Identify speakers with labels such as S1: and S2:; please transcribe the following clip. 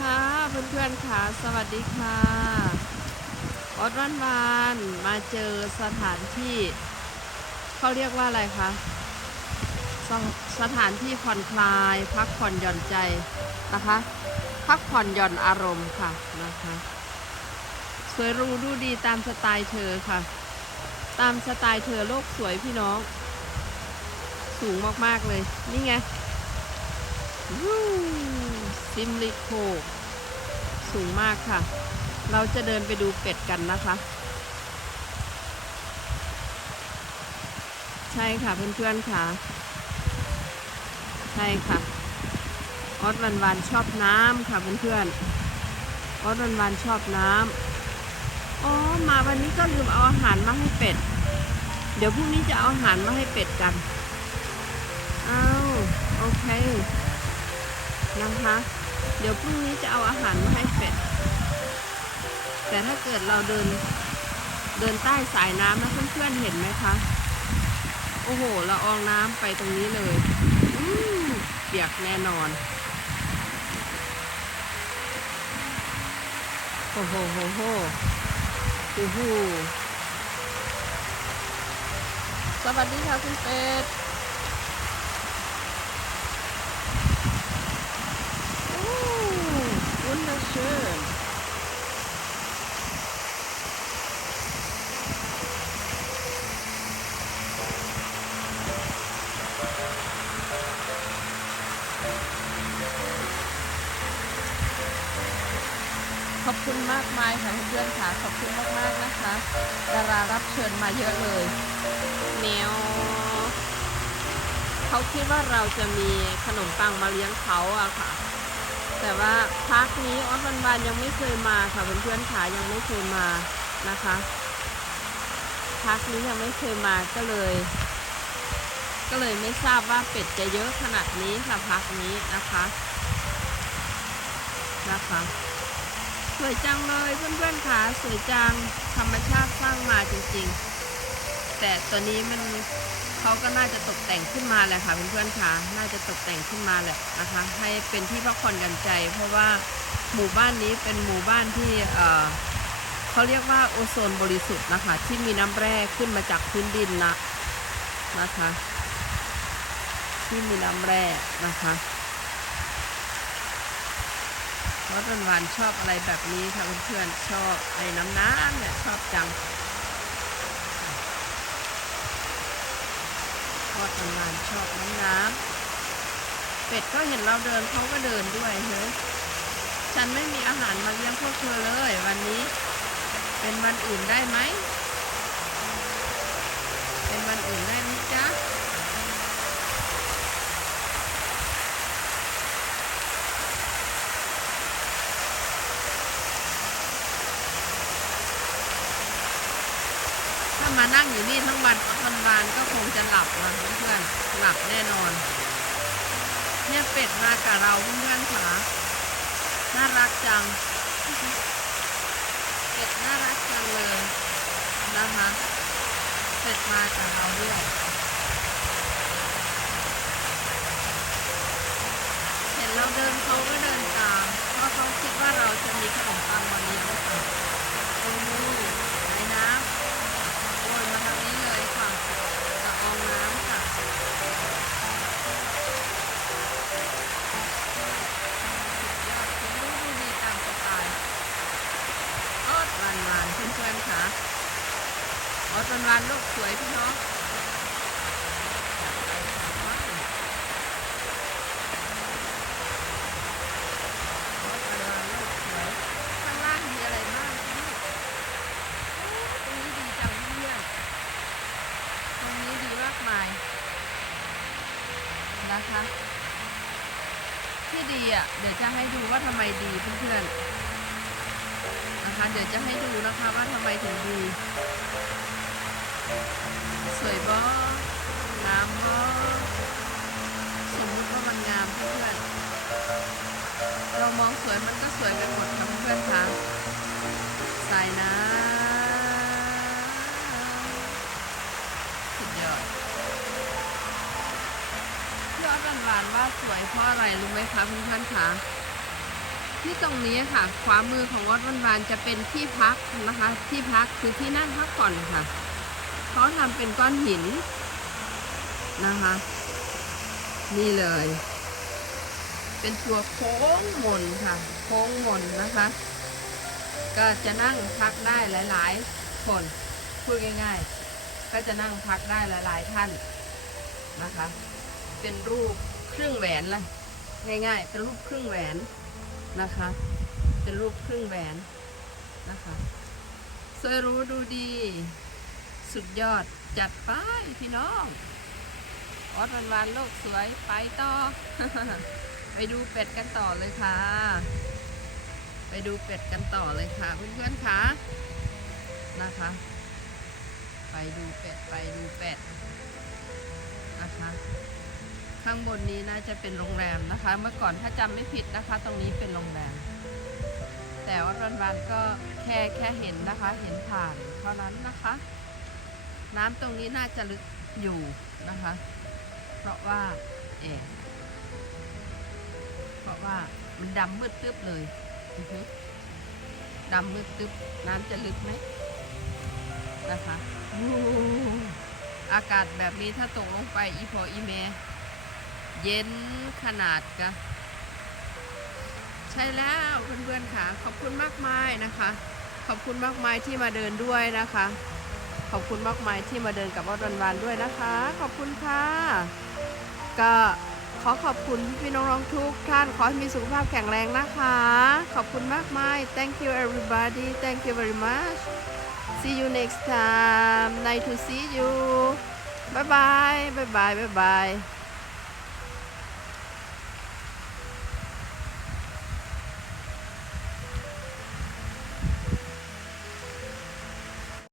S1: ค่ะเพื่อนๆค่ะ สวัสดีค่ะออดวันวานมาเจอสถานที่เขาเรียกว่าอะไรคะสสถานที่ผ่อนคลาย พักผ่อนหย่อนใจนะคะ พักผ่อนหย่อนอารมณ์ค่ะนะคะ สวยรูดูดีตามสไตล์เธอค่ะ ตามสไตล์เธอโลกสวยพี่น้อง สูงมากๆเลยนี่ไง ซิมลิโคสูงมากค่ะ เราจะเดินไปดูเป็ดกันนะคะ ใช่ค่ะเพื่อนๆค่ะ ใช่ค่ะออสวันวันชอบน้ำค่ะเพื่อนๆออสวันวันชอบน้ำอ๋อมาวันนี้ก็ลืมเอาอาหารมาให้เป็ด เดี๋ยวพรุ่งนี้จะเอาอาหารมาให้เป็ดกันอ้าวโอเค นะคะ เดี๋ยวพรุ่งนี้จะเอาอาหารมาให้เป็ด แต่ถ้าเกิดเราเดินเดินใต้สายน้ำนะเพื่อนๆเห็นไหมคะ โอ้โหเราอองน้ำไปตรงนี้เลยเปียกแน่นอน โอ้โหโหโหโอ้โหสวัสดีค่ะคุณเป็ด อบคุณมากมายค่ะเพื่อนๆค่ะ ขอบคุณมากๆนะคะ ดารารับเชิญมาเยอะเลยเนียวเขาคิดว่าเราจะมีขนมปังมาเลี้ยงเขาอะค่ะ แต่ว่าพักนี้ออสวันวานยังไม่เคยมาค่ะเพื่อนๆขายังไม่เคยมานะคะพักนี้ยังไม่เคยมาก็เลย ก็เลยไม่ทราบว่าเป็ดจะเยอะขนาดนี้ค่ะพักนี้นะคะนะคะ สวยจังเลยเพื่อนๆขาสวยจังธรรมชาติสร้างมาจริงๆ แต่ตัวนี้มันเขาก็น่าจะตกแต่งขึ้นมาแหละค่ะเพื่อนๆค่ะ น่าจะตกแต่งขึ้นมาแหละนะคะ ให้เป็นที่พักผ่อนหย่อนใจ เพราะว่าหมู่บ้านนี้เป็นหมู่บ้านที่เอ่อเขาเรียกว่าโอโซนบริสุทธิ์นะคะ ที่มีน้ำแร่ขึ้นมาจากพื้นดินนะนะคะ ที่มีน้ำแร่นะคะ ราะวันวานชอบอะไรแบบนี้ค่ะเพื่อนๆชอบไอ้น้ำน้ำเนี่ยชอบจังทอดนานๆชอบน้ำน้ำเป็ดก็เห็นเราเดินเขาก็เดินด้วยเฮ้ยฉันไม่มีอาหารมาเลี้ยงพวกเธอเลย วันนี้ เป็นวันอื่นได้ไหมเป็นวันอื่นได้ไห มามานั่งอยู่นี่ทั้งวันทั้งวันก็คงจะหลับนะเพื่อนๆหลับแน่นอน เนี่ยเป็ดมากับเราเพื่อนๆค่ะน่ารักจัง เป็ดน่ารักจังเลยนะคะเป็ดมากับเราด้วยเห็นเราเดินเขาก็เดินตาม เพราะเขาคิดว่าเราจะมีขนมปังมาเลี้ยงค่ะโอ้ นวานลูกสวยพี่น้องออดหวานลูกสวยข้างล่างมีอะไรบ้างพี่ตรงนี้ดีจังเพื่อนตรงนี้ดีมากมายนะคะที่ดีอะเดี๋ยวจะให้ดูว่าทำไมดีเพื่อนๆนะคะ เดี๋ยวจะให้ดูนะคะว่าทำไมถึงดี ยมันก็สวยกันหมดค่ะเพื่อนๆคะสายน้ำสุดยอดยอดหวานๆว่าสวยเพราะอะไรรู้ไหมคะเพื่อนๆคะที่ตรงนี้ค่ะ ขวามือของวัดวันวานจะเป็นที่พักนะคะ ที่พักคือที่นั่งพักผ่อนค่ะเขาทำเป็นก้อนหินนะคะ นี่เลย เป็นตัวโค้งมนค่ะ โค้งมนนะคะ ก็จะนั่งพักได้หลาย ๆ คนพูดง่าย ๆ ก็จะนั่งพักได้หลาย ๆ ท่านนะคะ เป็นรูปครึ่งแหวนเลยง่ายๆ เป็นรูปครึ่งแหวนนะคะ เป็นรูปครึ่งแหวนนะคะสวยรู้ดูดี สุดยอดจัดไปพี่น้องออดวันวานโลกสวยไปต่อ ไปดูเป็ดกันต่อเลยค่ะ ไปดูเป็ดกันต่อเลยค่ะเพื่อนๆคะนะคะ ไปดูเป็ดไปดูเป็ดนะคะ ข้างบนนี้น่าจะเป็นโรงแรมนะคะ เมื่อก่อนถ้าจำไม่ผิดนะคะ ตรงนี้เป็นโรงแรม แต่ว่าวันๆก็แค่แค่เห็นนะคะ เห็นผ่านเท่านั้นนะคะ น้ำตรงนี้น่าจะลึกอยู่นะคะ เพราะว่าเออ ราะว่ามันดำมืดตึ๊บเลยดำมืดตึ๊บน้ำจะลึกไหมนะคะโอ้อากาศแบบนี้ถ้าตกลงไปอีพออีเม เย็นขนาดกะใช่แล้วเพื่อนๆค่ะ ขอบคุณมากมายนะคะ ขอบคุณมากมายที่มาเดินด้วยนะคะ ขอบคุณมากมายที่มาเดินกับวัดวันวานด้วยนะคะ ขอบคุณค่ะ ก็ ขอขอบคุณพี่ๆน้องๆทุกท่านขอให้มีสุขภาพแข็งแรงนะคะ ขอบคุณมากมาย thank you everybody thank you very much see you next time nice to see you bye bye bye bye bye bye